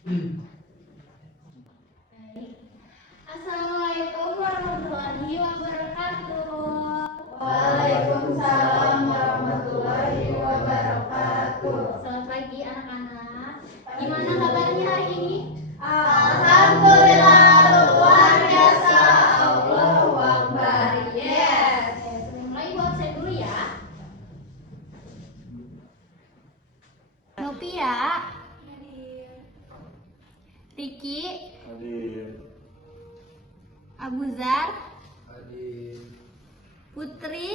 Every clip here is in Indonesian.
Assalamualaikum warahmatullahi wabarakatuh. Waalaikumsalam warahmatullahi wabarakatuh. Selamat pagi anak-anak. Gimana kabarnya hari ini? Alhamdulillah luar biasa. Allahu Akbar. Yes. Sebelum mulai ibu absen dulu ya. Novia, Riki, Abuzar, Putri,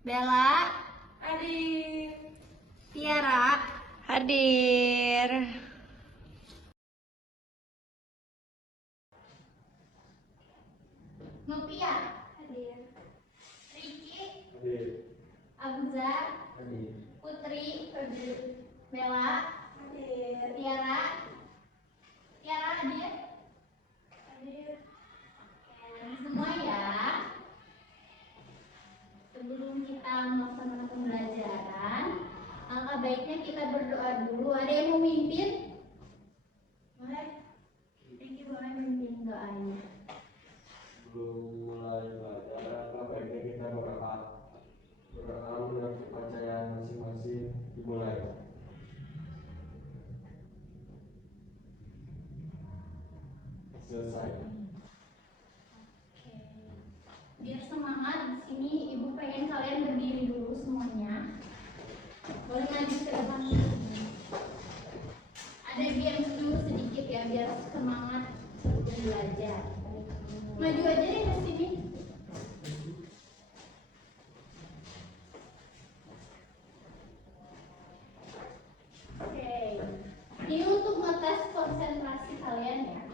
Bella, Tiara, Hadir. Novia, Riki, Abuzar, Putri, Bella, Tiara, hadir? Oke, semua ya. Sebelum kita melaksanakan pembelajaran, alangkah baiknya kita berdoa dulu. Ada yang mau mimpin? Boleh? Riki boleh mimpin doanya. Sebelum mulai belajar, baiknya kita berdoa menurut kepercayaan masing-masing. Dimulai. Selesai. Oke. Biar semangat, di sini ibu pengen kalian berdiri dulu semuanya. Boleh maju ke depan. Ada diam dulu sedikit ya, biar semangat belajar. Maju aja deh ke sini. Oke. Ini untuk ngetes konsentrasi kalian ya.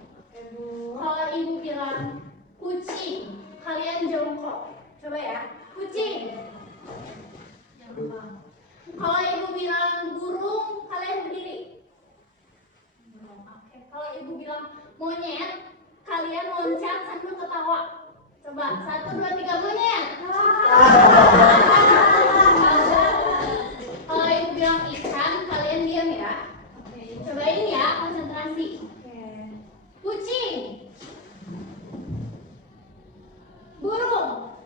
Kalau ibu bilang kucing, kalian jongkok. Coba ya, kucing. Jongkok. Kalau ibu bilang burung, kalian berdiri. Oke. Kalau ibu bilang monyet, kalian loncat sambil ketawa. Coba 1, 2, 3 monyet. Kalau ibu bilang ikan, kalian diam ya. Cobain ya, konsentrasi. Kucing, burung,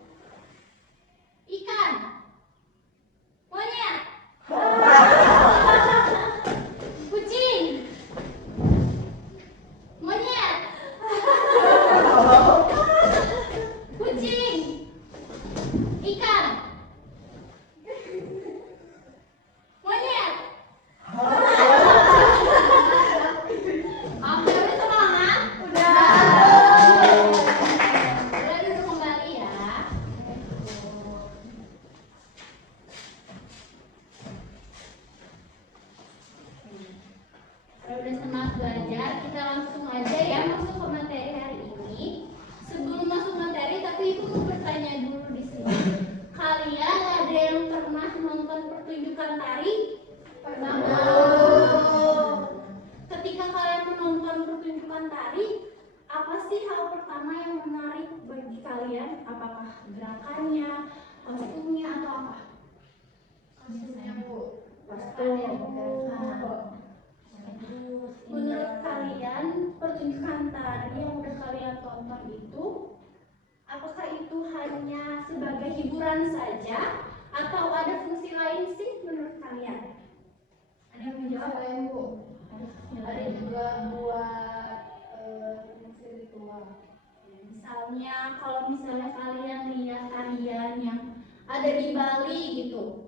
ikan, monyet. Kucing, monyet. Kucing, ikan, monyet. Oke, udah semangat? Boleh duduk kembali ya. Kalau udah semangat belajar, kita langsung aja ya masuk ke materi hari ini. Sebelum masuk materi, tapi ibu mau bertanya dulu di sini. Kalian ada yang pernah nonton pertunjukan tari? Pernah. Ketika kalian menonton pertunjukan tari, apa sih hal pertama yang menarik bagi kalian? Apakah gerakannya, kostumnya, atau apa? Kostumnya, Bu. Menurut kalian, pertunjukan tari yang udah kalian tonton itu, apakah itu hanya sebagai hiburan saja, atau ada fungsi lain sih menurut kalian? Ada yang menjawab? Bu? Ada juga buat fungsi ritual. Misalnya kalau misalnya kalian lihat tarian yang ada di Bali gitu,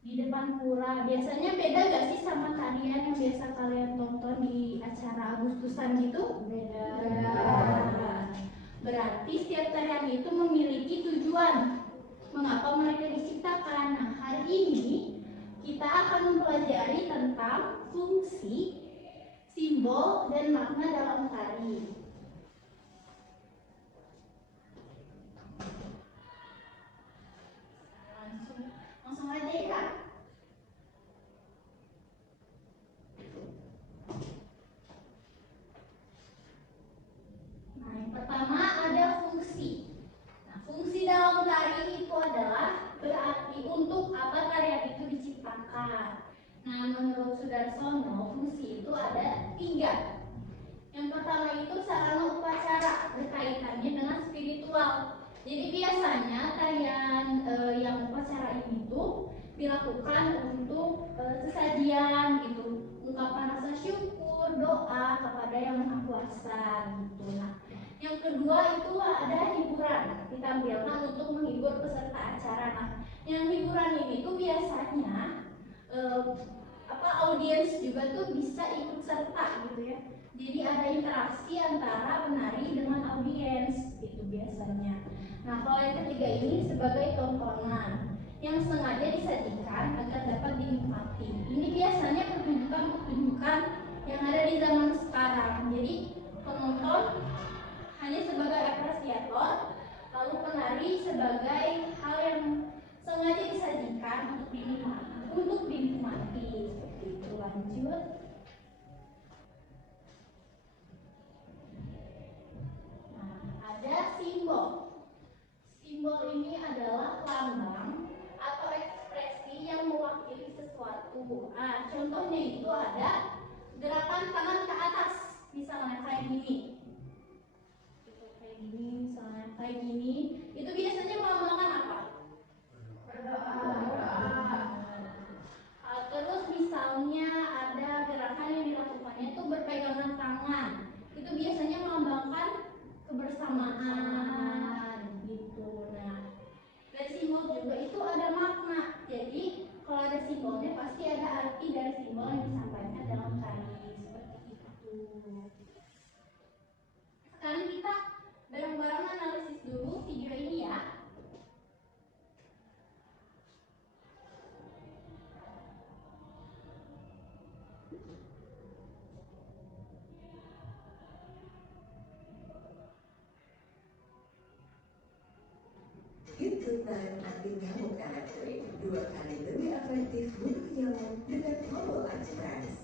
di depan pura, biasanya beda gak sih sama tarian yang biasa kalian tonton di acara Agustusan gitu? Beda. Berarti setiap tarian itu memiliki tujuan mengapa mereka diciptakan. Nah, hari ini kita akan mempelajari tentang fungsi, simbol, dan makna dalam tari. Langsung aja ya. Nah, yang pertama ada fungsi. Nah, fungsi dalam tari itu adalah berarti untuk apa tarian itu diciptakan. Nah, menurut Sudarsono, fungsi itu ada 3. Yang pertama itu sarana upacara, berkaitannya dengan spiritual. Jadi biasanya tarian yang upacara ini tuh dilakukan untuk sesajian gitu, ungkapan rasa syukur, doa kepada yang maha kuasa gitu. Nah, yang kedua itu ada hiburan, ditampilkan untuk menghibur peserta acara. Nah, yang hiburan ini tuh biasanya audiens juga tuh bisa ikut serta gitu ya. Jadi ada interaksi antara penari dengan audiens gitu biasanya. Nah, kalau yang ketiga ini sebagai tontonan yang sengaja disajikan agar dapat dinikmati. Ini biasanya pertunjukan-pertunjukan yang ada di zaman sekarang. Jadi penonton hanya sebagai apresiator, lalu penari sebagai hal yang sengaja disajikan untuk dinikmati. Seperti itu. Lanjut. Nah, ada simbol. Simbol ini adalah lambang atau ekspresi yang mewakili sesuatu. Nah, contohnya itu ada gerakan tangan ke atas, misalnya kayak gini. Misalnya kayak gini, itu biasanya melambangkan apa? Berdoa. Terus misalnya ada gerakan yang dilakukannya itu berpegangan tangan, itu biasanya melambangkan kebersamaan gitu. Nah, dari simbol juga itu ada makna. Jadi kalau ada simbolnya pasti ada arti dari simbol yang disampaikan dalam tari, seperti itu. Sekarang kita bareng-bareng analisis dulu video ini ya. Itu time artinya bukan kue 2 kali lebih efektif bunuh nyamuk dengan tombol express.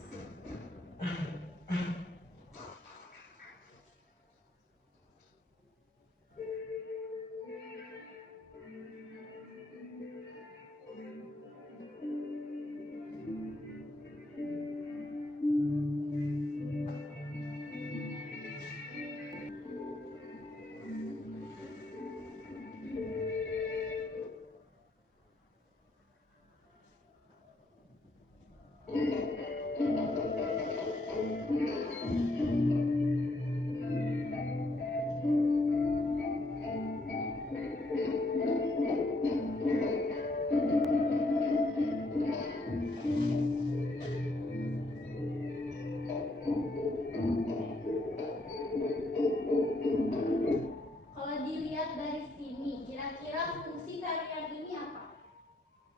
Kalau dilihat dari sini, kira-kira fungsi tarian ini apa?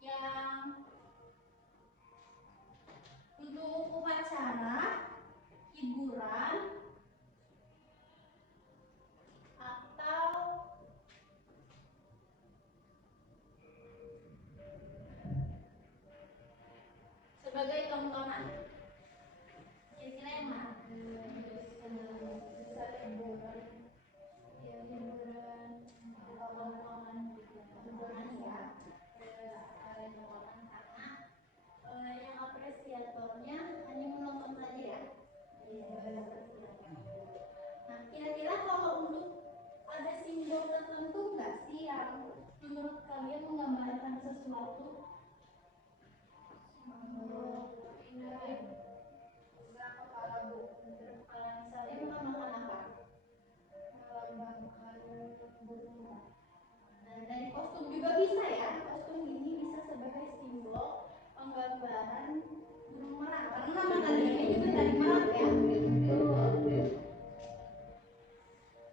Yang untuk upacara, hiburan, atau sebagai tontonan? Kira-kira yang mana? Bisa hiburan, ya hiburan, tontonan ya. Yang apresiatornya hanya menonton saja ya. Nah, kira-kira kalau untuk ada simbol tertentu nggak sih yang menurut kalian menggambarkan sesuatu? Misalnya melambangkan apa? Melambangkan burung merah. Nah, dari kostum juga bisa ya. Kostum ini bisa sebagai simbol penggambaran burung merak, karena nama tariannya juga tari merak ya.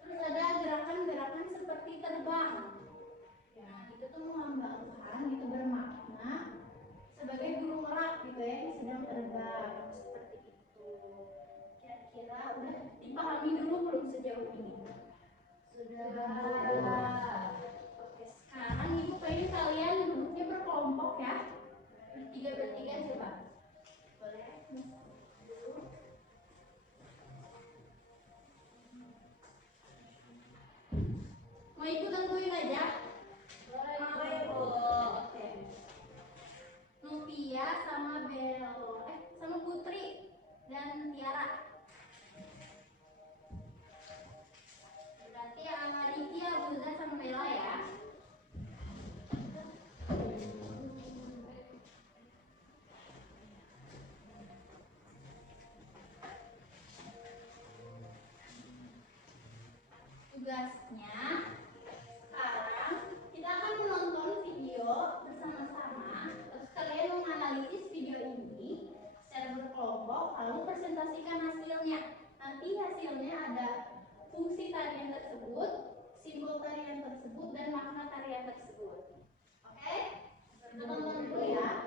Terus ada gerakan-gerakan seperti terbang. Nah, itu tuh melambangkan, itu bermakna sebagai burung merak gitu ya, yang sedang terbang seperti itu. Kira-kira udah dipahami dulu belum sejauh ini? Sudah. Oke, sekarang ibu pengen kalian duduknya berkelompok ya. Bertiga coba. Boleh? Mau ikut tentuin aja? Boleh, Bu. Oke. Nupia sama Bella Tugasnya sekarang kita akan menonton video bersama-sama. Terus kalian menganalisis video ini secara berkelompok, lalu presentasikan hasilnya. Nanti hasilnya ada fungsi tarian tersebut, simbol tarian tersebut, dan makna tarian tersebut. Oke? Kita tonton dulu ya.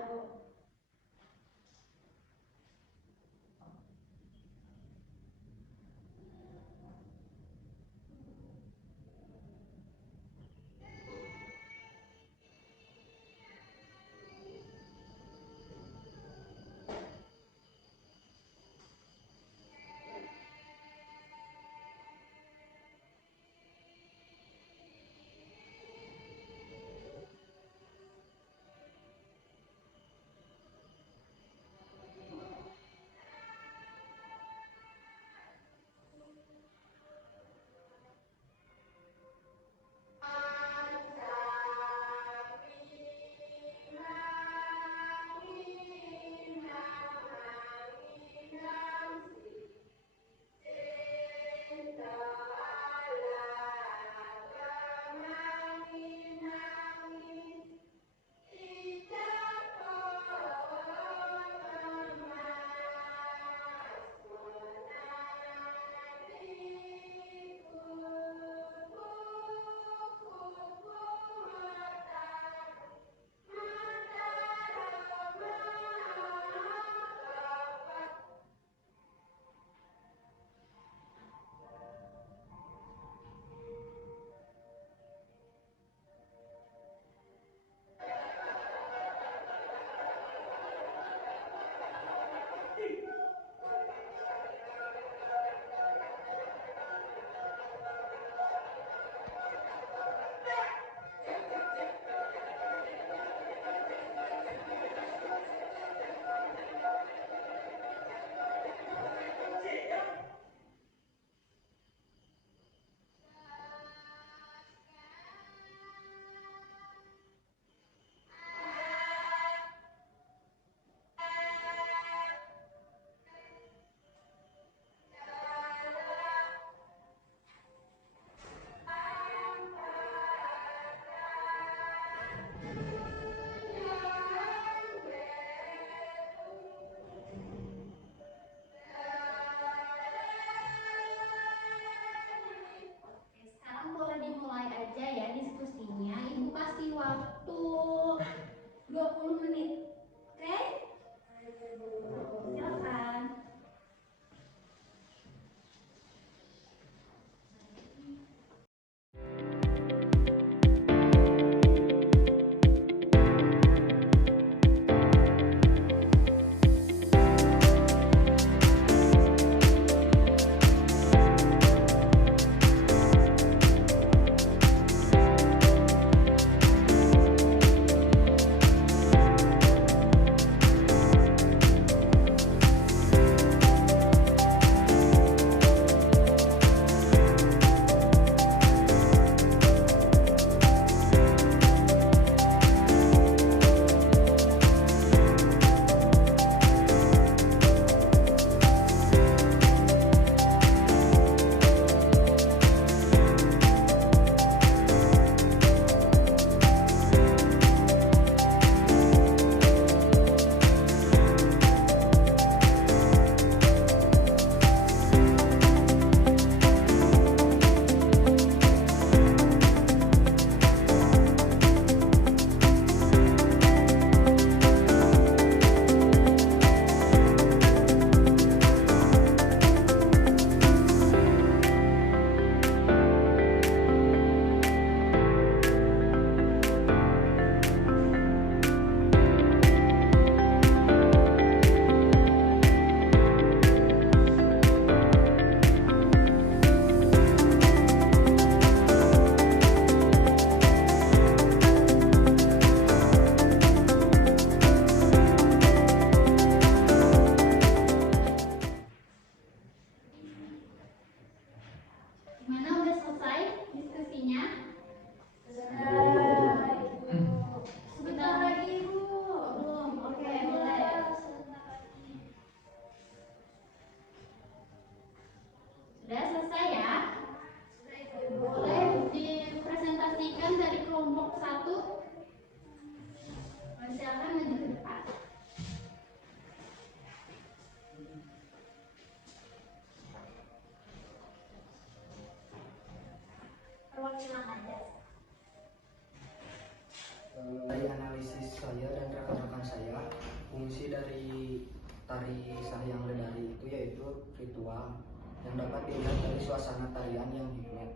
Fungsi dari tari Sahyang Ledari itu yaitu ritual yang dapat dilihat dari suasana tarian yang hikmat.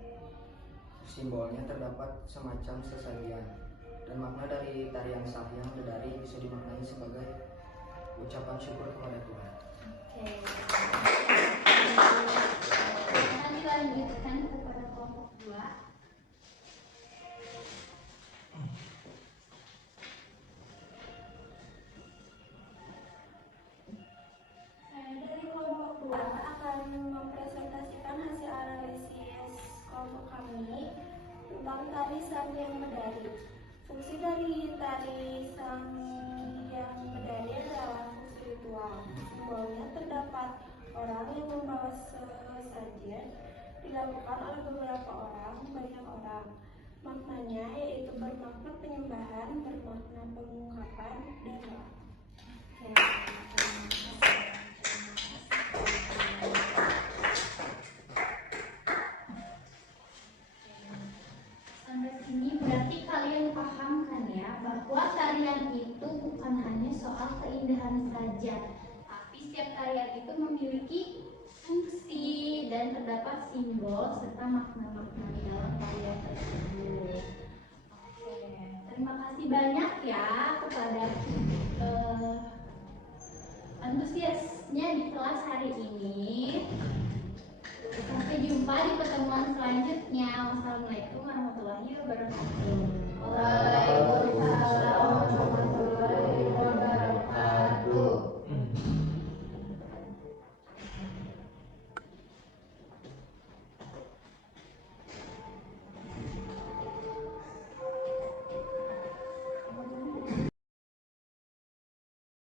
Simbolnya terdapat semacam sesajian, dan makna dari tarian Sahyang Ledari bisa dimaknai sebagai ucapan syukur kepada Tuhan. Oke. Nanti lanjutkan kepada kelompok 2. Saya dari kelompok 2 akan mempresentasikan hasil analisis kelompok kami tentang tari Sahyang Ledari. Fungsi dari tari Sahyang Ledari adalah fungsi ritual. Simbolnya terdapat orang yang membawa sesajen, dilakukan oleh beberapa orang, banyak orang. Maknanya yaitu bermakna penyembahan, bermakna pengungkapan, dan doa. Sampai sini berarti kalian paham kan ya bahwa tarian itu bukan hanya soal keindahan saja, tapi setiap tarian itu memiliki fungsi dan terdapat simbol serta makna-makna di dalam tarian tersebut. Oke, terima kasih banyak ya kepada antusiasnya di kelas hari ini. Sampai jumpa di pertemuan selanjutnya. Wassalamualaikum warahmatullahi wabarakatuh. Waalaikumsalam.